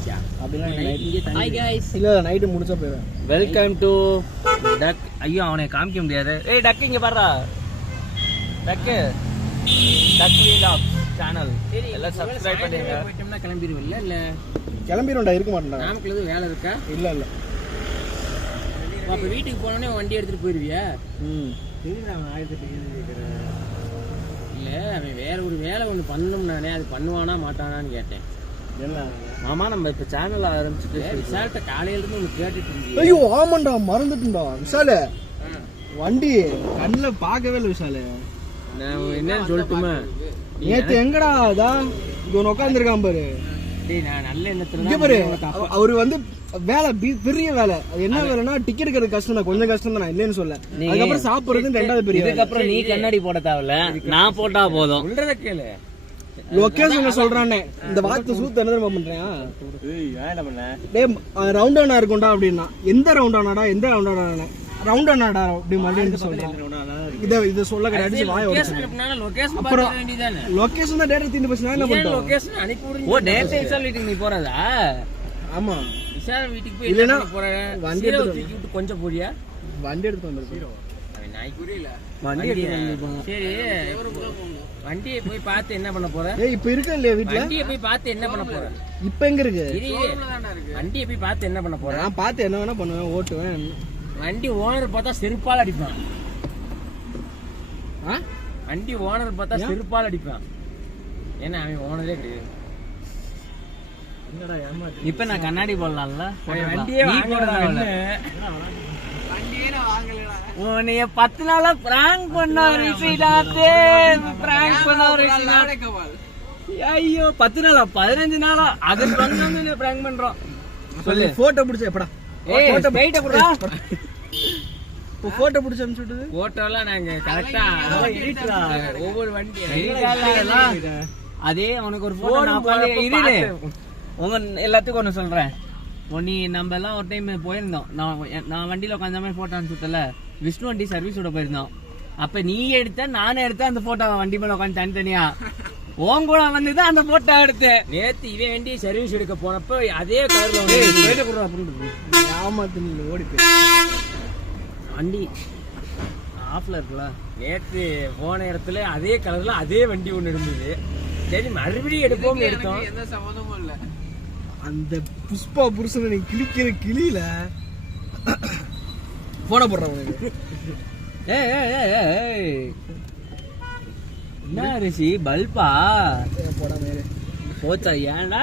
முடிச்சாச்சா? அப்படிலாம் இங்கே hi guys. இல்ல நைட் முடிச்சா போறேன். வெல்கம் டு டக். ஐயோ அவனை காமிக்க முடியாது. ஏய் டக் இங்க பாருடா. டக் வீலாக் சேனல் எல்லாம் சப்ஸ்கிரைப் பண்ணுங்க. போய்ட்டோம்னா கிளம்பிடுவல்ல இல்ல? கிளம்பிடும்டா, இருக்க மாட்டேன்டா. நமக்கு எதுவும் வேலை இருக்கா? இல்ல அப்ப வீட்டுக்கு போனோடனே வண்டி எடுத்துட்டு போயிருவியா? இல்ல அவன் வேற ஒரு வேலை ஒண்ணு பண்ணணும்னானே, அது பண்ணுவானா மாட்டானான்னு கேட்டேன். என்ன மாமா நம்ம இப்ப சேனல் ஆரம்பிச்சுட்டு விசால்ட்ட காலையில இருந்து ஒண்ணு கேட்டுட்டு இருந்தீங்க. ஐயோ ஆமாண்டா, மறந்துட்டேன்டா விசால. வண்டி கண்ணுல பாக்கவே இல்ல விசால. நான் என்னன்னு சொல்லட்டுமா? நேத்து எங்கடா அதான் இவன் உட்காந்துருக்கான் பாரு. நான் நல்ல எண்ணத்துல இங்க பாரு, அவரு வந்து வேலை பெரிய வேலை. அது என்ன வேலைன்னா டிக்கெட் எடுக்கிறது கஷ்டம் தான், கொஞ்சம் கஷ்டம் தான், இல்லன்னு சொல்ல. அதுக்கப்புறம் சாப்பிடுறது ரெண்டாவது பெரிய. இதுக்கப்புறம் நீ கண்ணாடி போட தேவையில்ல, நான் போட்டா போதும். சொல்றத கேளு. லொகேஷன் சொல்றானே இந்த வார்த்தை சூத்து என்ன தெரியுமா பண்றேன்? டேய் ரவுண்ட் ஆனா இருக்கும்டா அப்படின்னா, எந்த ரவுண்ட் ஆனாடா எந்த ரவுண்ட் ஆனா ரவுண்ட் ஆனாடா அப்படி மாதிரி சொல்றேன். இத சொல்ல கிடையாது வாய் உடைச்சு. அப்புறம் லொகேஷன் தான் டேட்டா தீந்து போச்சு, நான் என்ன பண்றேன்? லொகேஷன் அனுப்பி விடுங்க. ஓ டேட்டா விசால் வீட்டுக்கு நீ போறதா? ஆமா விசால் வீட்டுக்கு போய் இல்லனா வண்டி எடுத்து விட்டு கொஞ்சம் போறியா? வண்டி எடுத்து வந்துரு. அவன் நாய் புரியல. வண்டி சரி வண்டியை போய் பார்த்து என்ன பண்ண போற? ஏய் இப்ப இருக்க இல்லையா வீட்ல? வண்டியை போய் பார்த்து என்ன பண்ண போற? இப்ப எங்க இருக்கு? வண்டியை போய் பார்த்து என்ன பண்ண போற? நான் பார்த்து என்ன வேணா பண்ணுவேன், ஓட்டுவேன். வண்டி ஓனர் பார்த்தா செருப்பால் அடிப்பான். வண்டி ஓனர் பார்த்தா செருப்பால் அடிப்பான். ஏன்னா அவன் ஓனரே கிடையாது. இப்ப நான் கண்ணாடி போடலாம்ல? வண்டியே உன்னைய 10 நாளா பிராங்க் பண்ண ஐயோ 10 நாளா 15 நாளா அதுக்கு வந்து பிராங்க் பண்றோம். சொல்லு போட்டோ பிடிச்ச எப்படா? போட்டோ பிடிச்ச அனுப்பிச்சுட்டு போட்டோ எல்லாம் நாங்க கரெக்டா ஒவ்வொரு வண்டி அதே உனக்கு ஒரு போட்டோ உங்க எல்லாத்துக்கும் ஒண்ணு சொல்றேன். நீ நம்ம எல்லாம் ஒரு டைம் போயிருந்தோம், நான் வண்டியில உட்காந்த மாதிரி போட்டோ அனுப்பிச்சுட்டல, விஷ்ணு வண்டி சர்வீஸ் விட போயிருந்தோம். அப்ப நீ எடுத்த நானே எடுத்த அந்த போட்டோ வண்டி மேல உட்காந்து தனித்தனியா உன் கூட வந்துதான் அந்த போட்டோ எடுத்தேன். நேத்து இவன் வண்டி சர்வீஸ் எடுக்க போனப்ப அதே கலர்ல ஓடி போய் வண்டி ஆஃப்ல இருக்குல்ல. நேத்து போன இடத்துல அதே கலர்ல அதே வண்டி ஒண்ணு இருந்தது. சரி மறுபடியும் எடுப்போம் எடுத்தோம். எந்த சம்மந்தமும் இல்ல. அந்த புஷ்பா புருஷனை நீ கிளிக்கிற கிளியில போன போடுறான் உனக்கு. என்ன ரிஷி பல்பா போடா மேலே போச்சா? ஏன்டா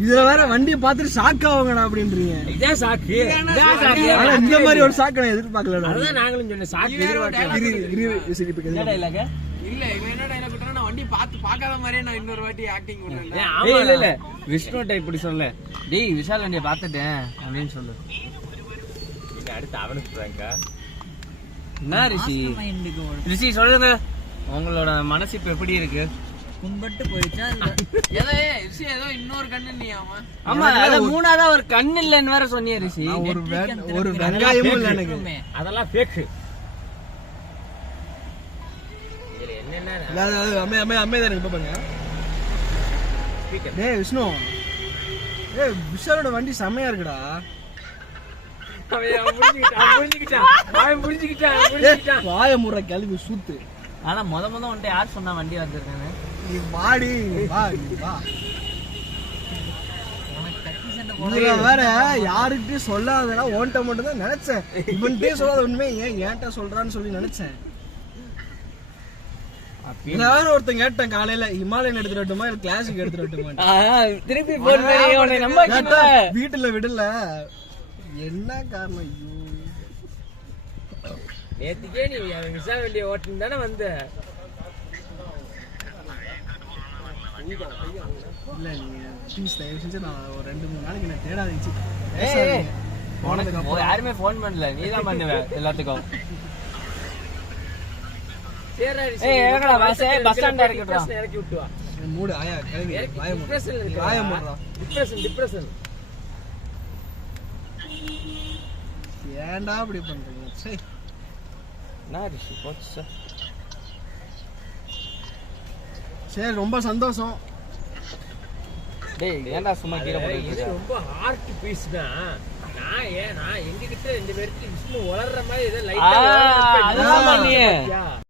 இதுல வேற வண்டியை பார்த்துட்டு ஷாக் ஆகுங்கடா அப்படின்றீங்க. இதான் ஷாக்கு. இந்த மாதிரி ஒரு ஷாக் நான் எதிர்பார்க்கல. அதான் நாங்களும் சொன்னேன் ஷாக் எதிர்பார்க்கல. இல்ல இவன் என்ன டைலாக் விட்டா, நான் வண்டி பார்க்காத மாதிரியே நான் இன்னொரு வாட்டி ஆக்டிங் பண்றேன். இல்ல விஷ்ணுட்ட இப்படி சொல்ல, டேய் விஷால் வண்டியை பார்த்துட்டேன் அப்படின்னு சொல்லு. நீங்க அடுத்து அவனுக்கு சொல்றாங்க. என்ன ரிஷி சொல்லுங்க, உங்களோட மனசு இப்ப எப்படி இருக்கு? கும்பட்டு போயிடுச்சா? ஏதோ இன்னொரு கண்ணு நீ ஆமா அத மூணாவதா ஒரு கண்ணு இல்லன்னு வேற சொன்னிய ரிஷி. ஒரு வெங்காயமும் இல்ல எனக்கு. அதெல்லாம் ஃபேக். விஷ்ணு விஷாலோட வண்டி செம்மையா இருக்குடா. வாய முறை கிளம்பி சூத்து. ஆனா முத வந்துட்டு யார் சொன்னா வண்டி வந்திருக்கானு? நீ வாடி வேற யாருக்கிட்டே சொல்லாதடா. ஓன்ட்ட மட்டும் தான் நினைச்சேன், இவன்ட்டே சொல்லாத. உண்மை ஏன்ட்ட சொல்றான்னு சொல்லி நினைச்சேன். எல்லாரும் ஒருத்தன் கேட்டேன் காலையில, ஹிமாலயன் எடுத்துட்டு வரட்டுமா இல்ல கிளாசிக் எடுத்துட்டு வரட்டுமா? திருப்பி வீட்டுல விடல. என்ன காரணம்? நேத்துக்கே நீ விசா வேண்டிய ஓட்டம் தானே வந்த. இல்ல ப்ளீஸ் தயவு செஞ்சு நான் ஒரு 2-3 நாளைக்கு நான் தேடாதீச்சு. யாருமே போன் பண்ணல, நீ தான் பண்ணுவ எல்லாத்துக்கும். பஸ் ஸ்டாண்ட் இறக்கி விட்டு வா. மூடு ஆயா டிப்ரெஷன். ஏன்டா அப்படி பண்றீங்க? சரி சரி ரொம்ப சந்தோஷம். டேய் ஏன்டா சும்மா கீழே இது போட்டு ரொம்ப ஹார்ட் பீஸ் தான். நான் எங்ககிட்ட 2 பேருக்கு சும்மா வளர்ற மாதிரி ஏதோ லைட்டா அதுதான் நீ